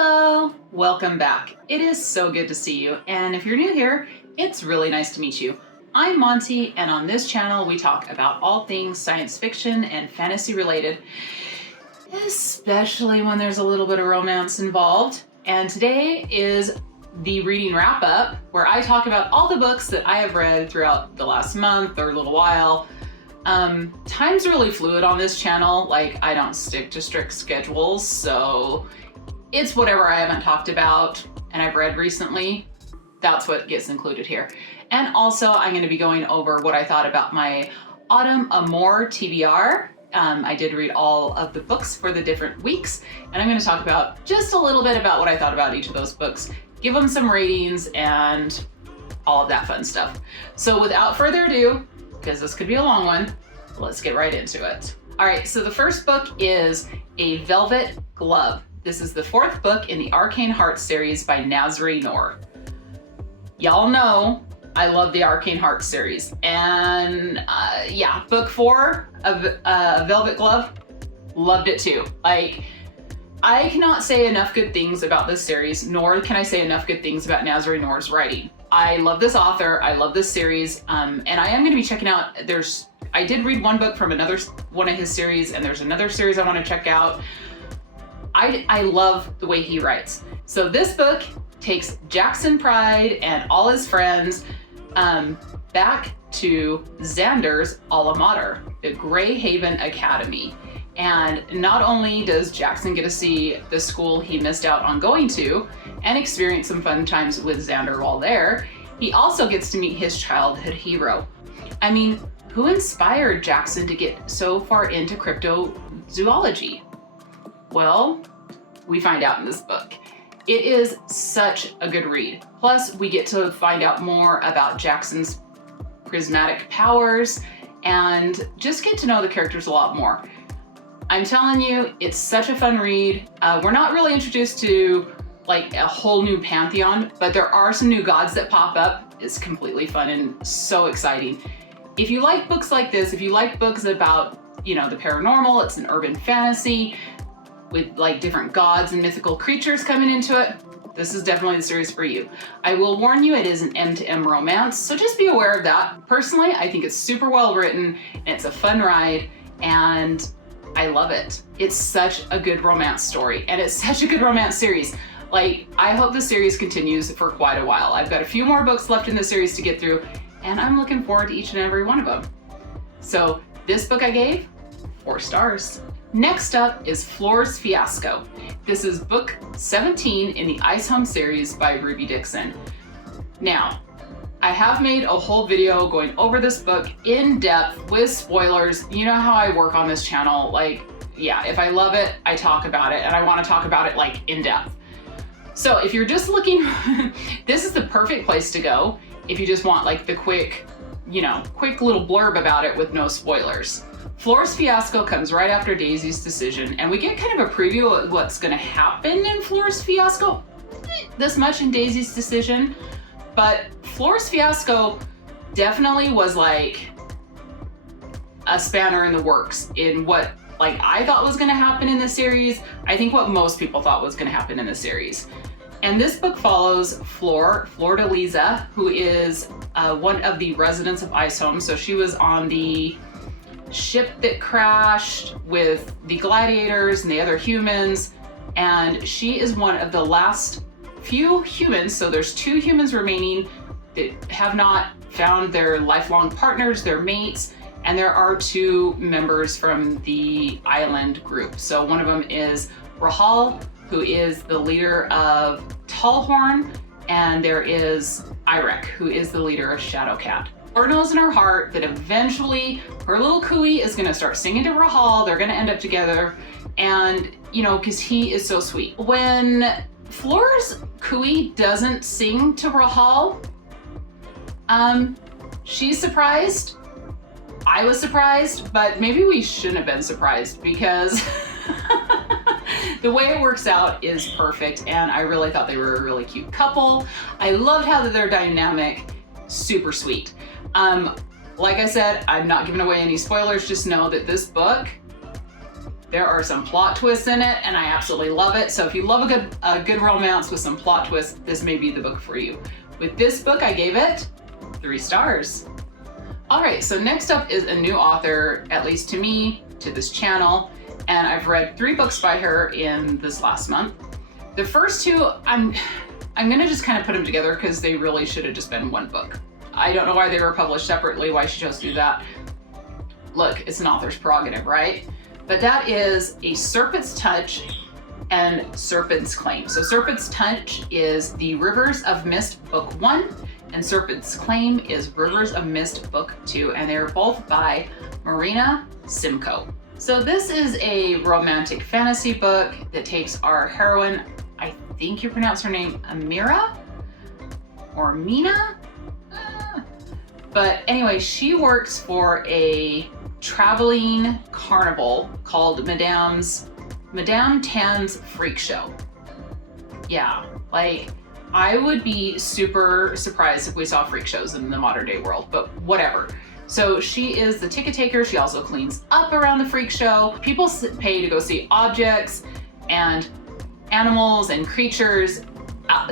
Hello, welcome back. It is so good to see you, and if you're new here, it's really nice to meet you. I'm Monty, and on this channel we talk about all things science fiction and fantasy related, especially when there's a little bit of romance involved. And today is the reading wrap up, where I talk about all the books that I have read throughout the last month or a little while. Time's really fluid on this channel, like I don't stick to strict schedules, so it's whatever I haven't talked about and I've read recently, that's what gets included here. And also I'm going to be going over what I thought about my Autumn Amour TBR. I did read all of the books for the different weeks, and I'm going to talk about just a little bit about what I thought about each of those books, give them some ratings and all of that fun stuff. So without further ado, because this could be a long one, let's get right into it. All right, so the first book is A Velvet Glove. This is the fourth book in the Arcane Heart series by Nazri Noor. Y'all know I love the Arcane Heart series, and yeah, book 4 of Velvet Glove, loved it too. Like, I cannot say enough good things about this series, nor can I say enough good things about Nazri Noor's writing. I love this author, I love this series, and I am going to be checking out, I did read one book from another one of his series, and there's another series I want to check out. I love the way he writes. So this book takes Jackson Pride and all his friends back to Xander's alma mater, the Grey Haven Academy. And not only does Jackson get to see the school he missed out on going to and experience some fun times with Xander while there, he also gets to meet his childhood hero. I mean, who inspired Jackson to get so far into cryptozoology? Well, we find out in this book. It is such a good read. Plus, we get to find out more about Jackson's prismatic powers and just get to know the characters a lot more. I'm telling you, it's such a fun read. We're not really introduced to like a whole new pantheon, but there are some new gods that pop up. It's completely fun and so exciting. If you like books like this, if you like books about, you know, the paranormal, it's an urban fantasy with like different gods and mythical creatures coming into it, this is definitely the series for you. I will warn you, it is an M-to-M romance, so just be aware of that. Personally, I think it's super well written, and it's a fun ride, and I love it. It's such a good romance story, and it's such a good romance series. Like, I hope the series continues for quite a while. I've got a few more books left in the series to get through, and I'm looking forward to each and every one of them. So this book I gave 4 stars. Next up is Flor's Fiasco. This is book 17 in the Ice Home series by Ruby Dixon. Now, I have made a whole video going over this book in depth with spoilers. You know how I work on this channel. Like, yeah, if I love it, I talk about it, and I want to talk about it like in depth. So if you're just looking, this is the perfect place to go if you just want like the quick little blurb about it with no spoilers. Flor's Fiasco comes right after Daisy's decision, and we get kind of a preview of what's going to happen in Flor's Fiasco. This much in Daisy's decision, but Flor's Fiasco definitely was like a spanner in the works in what like I thought was going to happen in the series. I think what most people thought was going to happen in the series. And this book follows Flor de Liza, who is one of the residents of Ice Home. So she was on the ship that crashed with the gladiators and the other humans, and she is one of the last few humans, so there's 2 humans remaining that have not found their lifelong partners, their mates, and there are 2 members from the island group. So one of them is Rahal, who is the leader of Tallhorn, and there is Irek, who is the leader of Shadowcat. Flor knows in her heart that eventually her little Cooey is gonna start singing to Rahal, they're gonna end up together, and you know, because he is so sweet. When Flor's Cooey doesn't sing to Rahal, she's surprised. I was surprised, but maybe we shouldn't have been surprised because the way it works out is perfect, and I really thought they were a really cute couple. I loved how their dynamic, super sweet. Like I said, I'm not giving away any spoilers, just know that this book There are some plot twists in it, and I absolutely love it. So if you love a good romance with some plot twists, this may be the book for you. With this book, I gave it 3 stars. All right, so next up is a new author, at least to me, to this channel, and I've read 3 books by her in this last month. The first 2, I'm gonna just kind of put them together because they really should have just been 1 book. I don't know why they were published separately, why she chose to do that. Look, it's an author's prerogative, right? But that is A Serpent's Touch and Serpent's Claim. So Serpent's Touch is the Rivers of Mist book 1, and Serpent's Claim is Rivers of Mist book 2, and they're both by Marina Simcoe. So this is a romantic fantasy book that takes our heroine, I think you pronounce her name Amira or Mina? But anyway, she works for a traveling carnival called Madame Tan's Freak Show. Yeah, like I would be super surprised if we saw freak shows in the modern day world, but whatever. So she is the ticket taker. She also cleans up around the freak show. People pay to go see objects and animals and creatures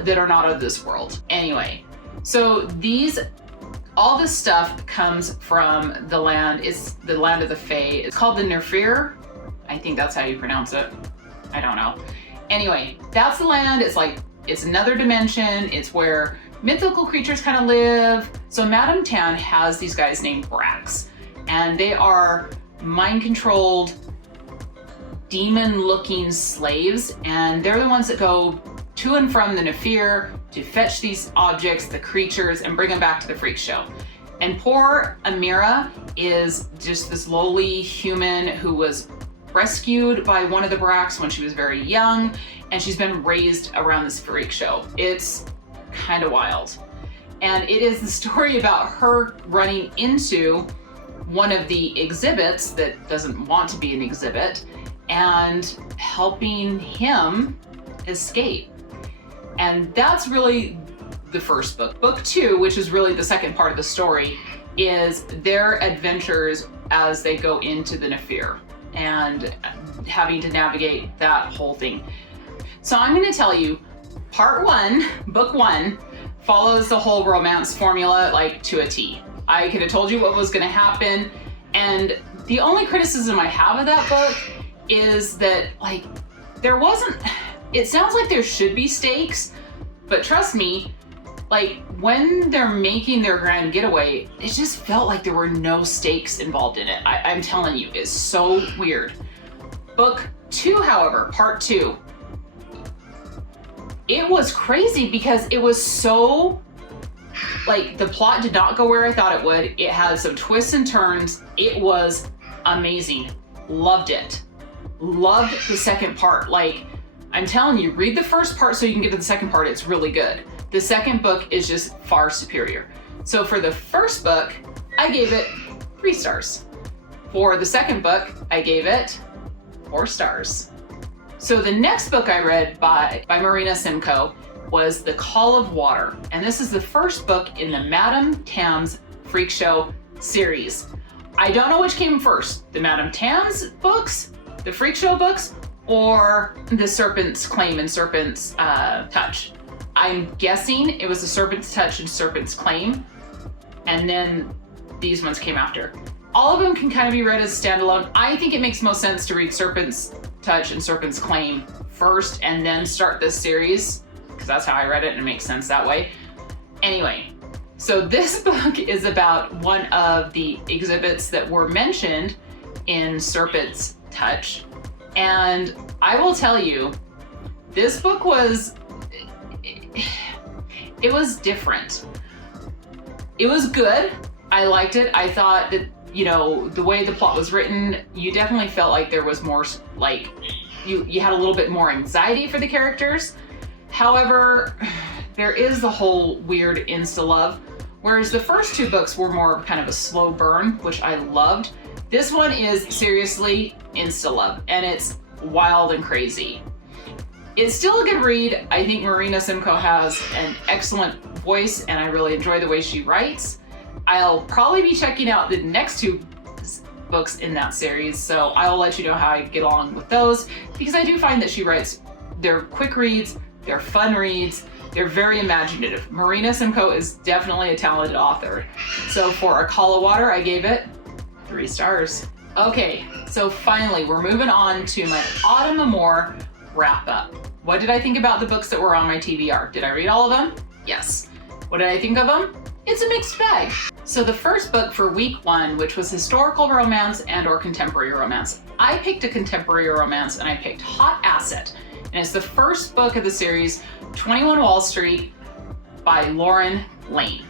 that are not of this world. Anyway, so all this stuff comes from the land. It's the land of the Fae. It's called the Nerfir. I think that's how you pronounce it. I don't know. Anyway, that's the land. It's another dimension. It's where mythical creatures kind of live. So Madame Tan has these guys named Brax, and they are mind-controlled, demon-looking slaves, and they're the ones that go to and from the Nerfir to fetch these objects, the creatures, and bring them back to the freak show. And poor Amira is just this lowly human who was rescued by one of the Brax when she was very young, and she's been raised around this freak show. It's kind of wild. And it is the story about her running into one of the exhibits that doesn't want to be an exhibit and helping him escape. And that's really the first book. Book 2, which is really the second part of the story, is their adventures as they go into the Nerfir and having to navigate that whole thing. So I'm going to tell you, part 1, book 1, follows the whole romance formula like to a T. I could have told you what was going to happen, and the only criticism I have of that book is that it sounds like there should be stakes, but trust me, like when they're making their grand getaway, it just felt like there were no stakes involved in it. I'm telling you, it's so weird. Book 2, however, part 2, it was crazy because it was so, the plot did not go where I thought it would. It had some twists and turns. It was amazing. Loved it. Loved the second part. I'm telling you, read the first part so you can get to the second part. It's really good. The second book is just far superior. So for the first book, I gave it 3 stars. For the second book, I gave it 4 stars. So the next book I read by Marina Simcoe was The Call of Water. And this is the first book in the Madame Tam's Freak Show series. I don't know which came first, the Madame Tam's books, the Freak Show books, or the Serpent's Claim and Serpent's Touch. I'm guessing it was the Serpent's Touch and Serpent's Claim, and then these ones came after. All of them can kind of be read as standalone. I think it makes most sense to read Serpent's Touch and Serpent's Claim first and then start this series, because that's how I read it and it makes sense that way. Anyway, so this book is about one of the exhibits that were mentioned in Serpent's Touch. And I will tell you, this book was different. It was good. I liked it. I thought that, the way the plot was written, you definitely felt like there was more, you had a little bit more anxiety for the characters. However, there is the whole weird insta-love, whereas the first 2 books were more kind of a slow burn, which I loved. This one is seriously insta-love, and it's wild and crazy. It's still a good read. I think Marina Simcoe has an excellent voice, and I really enjoy the way she writes. I'll probably be checking out the next 2 books in that series, so I will let you know how I get along with those, because I do find that she writes, they're quick reads, they're fun reads, they're very imaginative. Marina Simcoe is definitely a talented author. So for A Call of Water, I gave it 3 stars. Okay, so finally we're moving on to my Autumn Amour wrap up. What did I think about the books that were on my TBR? Did I read all of them? Yes. What did I think of them? It's a mixed bag. So the first book for week 1, which was historical romance and or contemporary romance, I picked a contemporary romance and I picked Hot Asset. And it's the first book of the series, 21 Wall Street by Layne.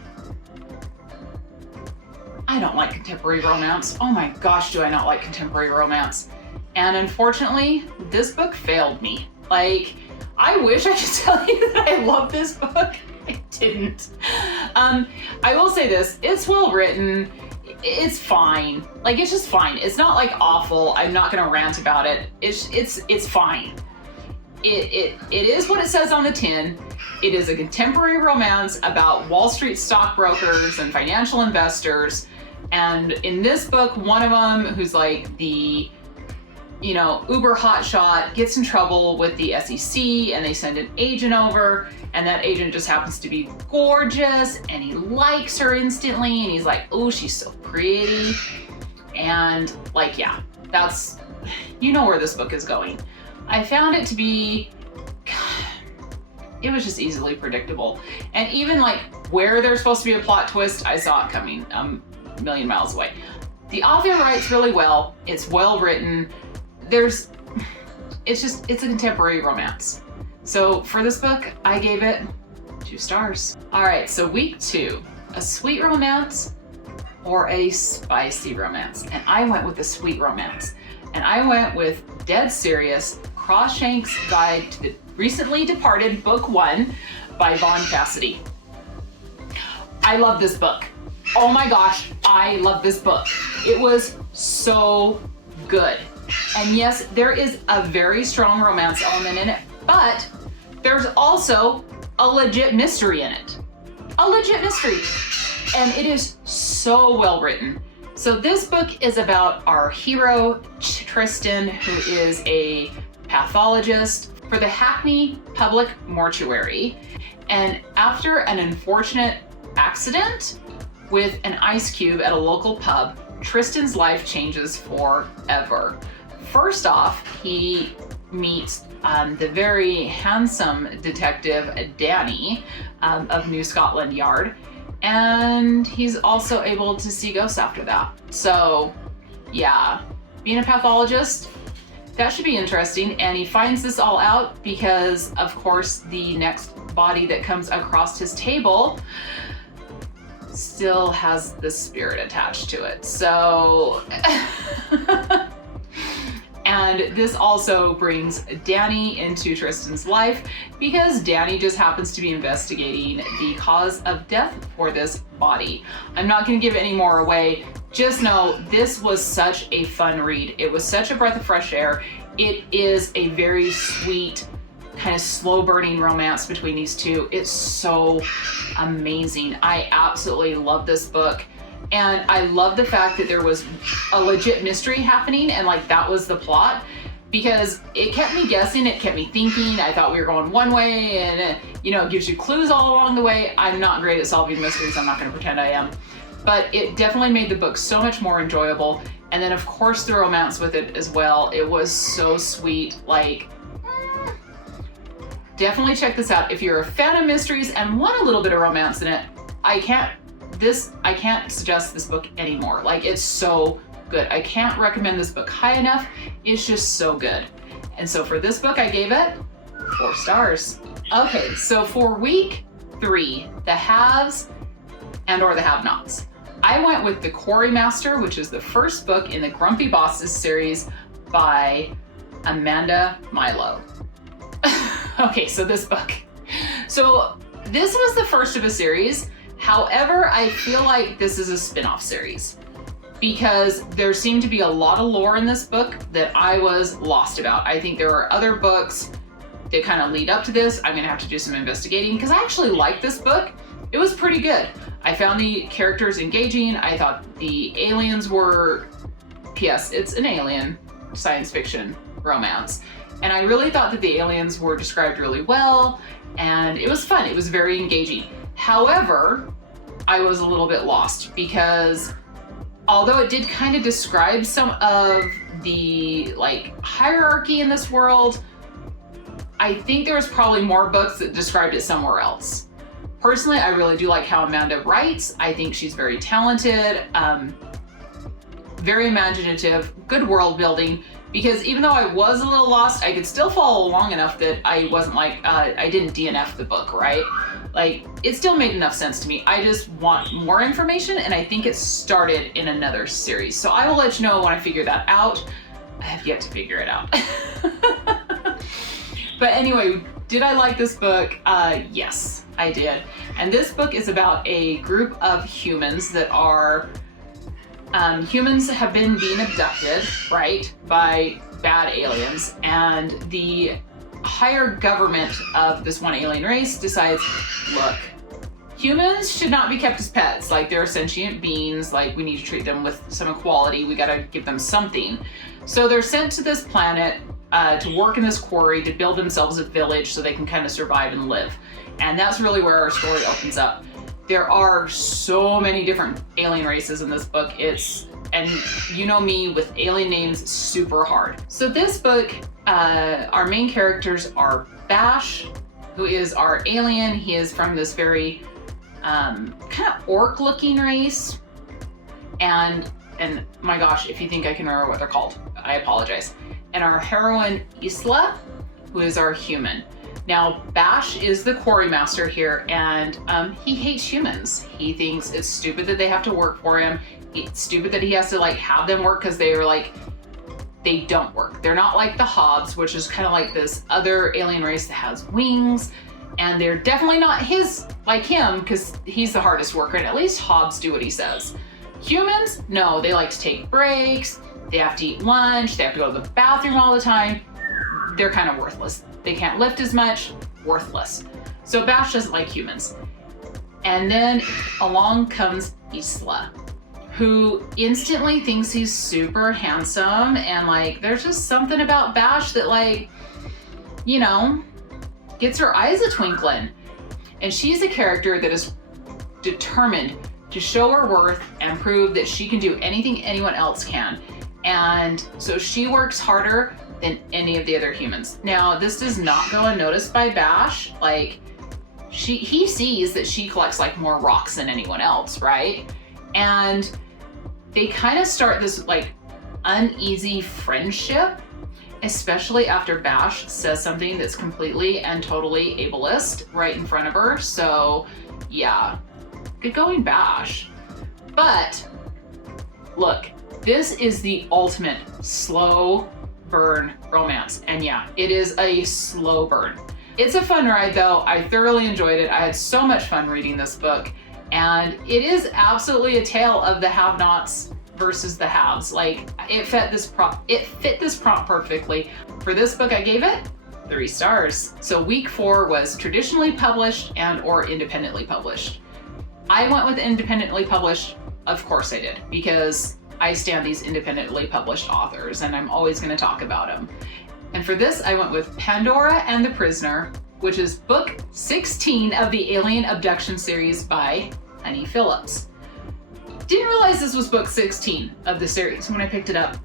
I don't like contemporary romance. Oh my gosh, do I not like contemporary romance. And unfortunately, this book failed me. Like, I wish I could tell you that I love this book. I didn't. I will say this, it's well written, it's fine. Like, it's just fine. It's not like awful. I'm not gonna rant about it. It's fine. It is what it says on the tin. It is a contemporary romance about Wall Street stockbrokers and financial investors. And in this book, one of them, who's like the, you know, uber hotshot, gets in trouble with the SEC, and they send an agent over, and that agent just happens to be gorgeous, and he likes her instantly, and he's like, oh, she's so pretty. And like, yeah, that's, you know where this book is going. I found it to be, it was just easily predictable. And even like where there's supposed to be a plot twist, I saw it coming a million miles away. The author writes really well. It's well written. It's a contemporary romance. So for this book, I gave it 2 stars. All right, so week 2, a sweet romance or a spicy romance. And I went with a sweet romance. And I went with Dead Serious, Crawshank's Guide to the Recently Departed, Book 1 by Vawn Cassidy. I love this book. Oh my gosh, I love this book. It was so good. And yes, there is a very strong romance element in it, but there's also a legit mystery in it. A legit mystery. And it is so well written. So this book is about our hero, Tristan, who is a pathologist for the Hackney Public Mortuary. And after an unfortunate accident with an ice cube at a local pub, Tristan's life changes forever. First off, he meets the very handsome detective Danny of New Scotland Yard, and he's also able to see ghosts after that. So yeah, being a pathologist, that should be interesting. And he finds this all out because, of course, the next body that comes across his table still has the spirit attached to it. So and this also brings Danny into Tristan's life because Danny just happens to be investigating the cause of death for this body. I'm not going to give any more away. Just know this was such a fun read. It was such a breath of fresh air. It is a very sweet, kind of slow burning romance between these two. It's so amazing. I absolutely love this book. And I love the fact that there was a legit mystery happening and like that was the plot, because it kept me guessing, it kept me thinking. I thought we were going one way, and you know, it gives you clues all along the way. I'm not great at solving mysteries, I'm not going to pretend I am. But it definitely made the book so much more enjoyable. And then of course the romance with it as well. It was so sweet. Like, definitely check this out. If you're a fan of mysteries and want a little bit of romance in it, I can't suggest this book anymore. Like, it's so good. I can't recommend this book high enough. It's just so good. And so for this book, I gave it 4 stars. Okay, so for week 3, the haves and or the have-nots. I went with The Quarry Master, which is the first book in the Grumpy Bosses series by Milo. Okay, so this book. So this was the first of a series. However, I feel like this is a spin-off series because there seemed to be a lot of lore in this book that I was lost about. I think there are other books that kind of lead up to this. I'm gonna have to do some investigating because I actually liked this book. It was pretty good. I found the characters engaging. I thought the aliens were P.S. It's an alien science fiction romance. And I really thought that the aliens were described really well, and it was fun. It was very engaging. However, I was a little bit lost because although it did kind of describe some of the like hierarchy in this world, I think there was probably more books that described it somewhere else. Personally, I really do like how Amanda writes. I think she's very talented, very imaginative, good world building, because even though I was a little lost, I could still follow along enough that I wasn't like, I didn't DNF the book, right? Like, it still made enough sense to me. I just want more information, and I think it started in another series. So I will let you know when I figure that out. I have yet to figure it out. But anyway, did I like this book? Yes, I did. And this book is about a group of humans that are, humans have been being abducted, right, by bad aliens. And the higher government of this one alien race decides, look, humans should not be kept as pets. Like, they're sentient beings. Like, we need to treat them with some equality. We gotta give them something. So they're sent to this planet to work in this quarry, to build themselves a village so they can kind of survive and live. And that's really where our story opens up. There are so many different alien races in this book. And you know me with alien names, super hard. So this book, our main characters are Bash, who is our alien. He is from this very kind of orc-looking race. And my gosh, if you think I can remember what they're called, I apologize. And our heroine, Isla, who is our human. Now, Bash is the Quarry Master here, and he hates humans. He thinks it's stupid that they have to work for him. It's stupid that he has to like have them work because they don't work. They're not like the Hobbs, which is kind of like this other alien race that has wings, and they're definitely not like him because he's the hardest worker, and at least Hobbs do what he says. Humans, no, they like to take breaks, they have to eat lunch, they have to go to the bathroom all the time. They're kind of worthless. They can't lift as much, worthless. So Bash doesn't like humans. And then along comes Isla, who instantly thinks he's super handsome, and like there's just something about Bash that like, you know, gets her eyes a twinkling. And she's a character that is determined to show her worth and prove that she can do anything anyone else can. And so she works harder than any of the other humans. Now, this does not go unnoticed by Bash. Like, he sees that she collects like more rocks than anyone else, right? And they kind of start this like uneasy friendship, especially after Bash says something that's completely and totally ableist right in front of her. So yeah, good going, Bash. But look, this is the ultimate slow burn romance. And yeah, it is a slow burn. It's a fun ride though. I thoroughly enjoyed it. I had so much fun reading this book. And it is absolutely a tale of the have-nots versus the haves. Like, it fit this prompt perfectly. For this book, I gave it 3 stars. So week 4 was traditionally published and or independently published. I went with independently published. Of course I did, because I stand these independently published authors and I'm always going to talk about them. And for this, I went with Pandora and the Prisoner, which is book 16 of the Alien Abduction series by Phillips. Didn't realize this was book 16 of the series when I picked it up,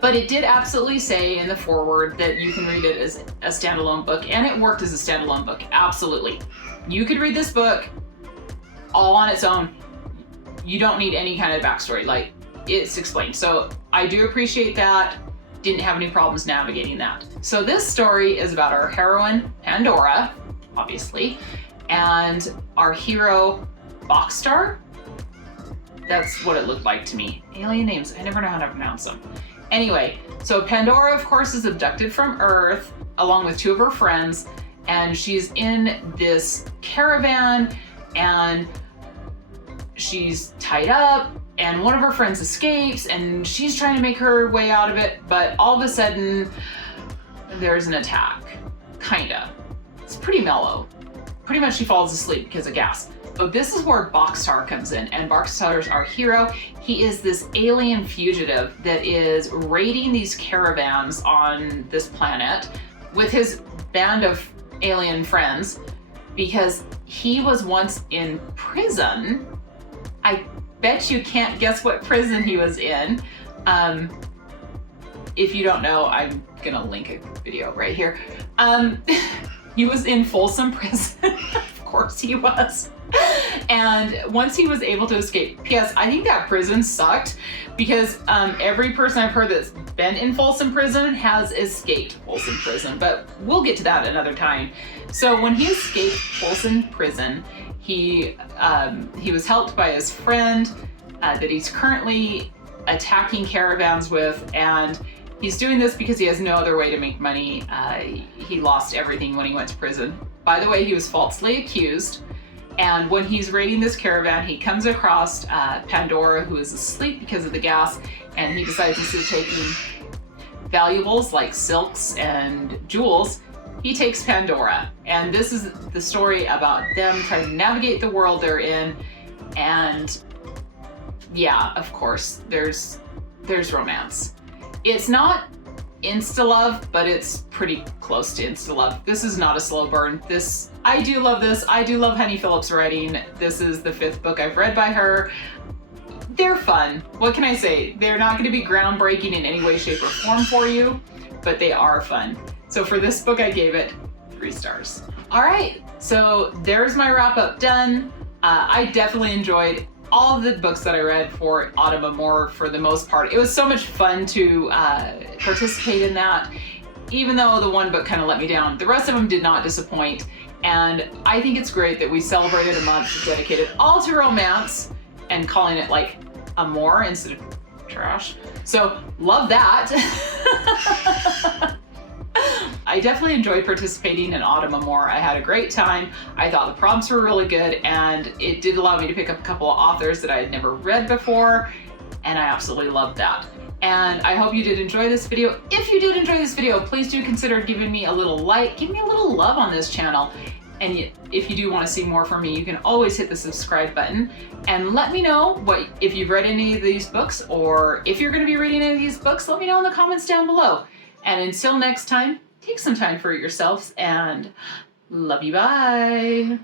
but it did absolutely say in the foreword that you can read it as a standalone book, and it worked as a standalone book, absolutely. You could read this book all on its own. You don't need any kind of backstory, like it's explained. So I do appreciate that. Didn't have any problems navigating that. So this story is about our heroine, Pandora, obviously, and our hero, Boxstar. That's what it looked like to me. Alien names, I never know how to pronounce them. Anyway, so Pandora, of course, is abducted from Earth along with 2 of her friends, and she's in this caravan, and she's tied up, and one of her friends escapes, and she's trying to make her way out of it, but all of a sudden, there's an attack. Kinda. It's pretty mellow. Pretty much she falls asleep because of gas. So this is where Boxcar comes in, and Boxcar is our hero. He is this alien fugitive that is raiding these caravans on this planet with his band of alien friends because he was once in prison. I bet you can't guess what prison he was in. If you don't know, I'm gonna link a video right here. He was in Folsom Prison. Of course he was. And once he was able to escape, P.S. I think that prison sucked because every person I've heard that's been in Folsom Prison has escaped Folsom Prison, but we'll get to that another time. So when he escaped Folsom Prison, he was helped by his friend that he's currently attacking caravans with, and he's doing this because he has no other way to make money. He lost everything when he went to prison. By the way, he was falsely accused. And when he's raiding this caravan, he comes across Pandora, who is asleep because of the gas, and he decides instead of taking valuables like silks and jewels, he takes Pandora. And this is the story about them trying to navigate the world they're in. And yeah, of course, there's romance. It's not insta-love, but it's pretty close to insta-love. This is not a slow burn. I do love this. I do love Honey Phillips' writing. This is the 5th book I've read by her. They're fun. What can I say? They're not going to be groundbreaking in any way, shape, or form for you, but they are fun. So for this book, I gave it 3 stars. All right, so there's my wrap-up done. I definitely enjoyed all of the books that I read for Autumn Amour for the most part. It was so much fun to participate in that, even though the one book kind of let me down. The rest of them did not disappoint, and I think it's great that we celebrated a month dedicated all to romance and calling it like Amour instead of trash. So love that. I definitely enjoyed participating in Autumn Amour. I had a great time. I thought the prompts were really good, and it did allow me to pick up a couple of authors that I had never read before, and I absolutely loved that. And I hope you did enjoy this video. If you did enjoy this video, please do consider giving me a little like, give me a little love on this channel. And if you do want to see more from me, you can always hit the subscribe button and let me know if you've read any of these books, or if you're going to be reading any of these books, let me know in the comments down below. And until next time, take some time for yourselves, and love you, bye.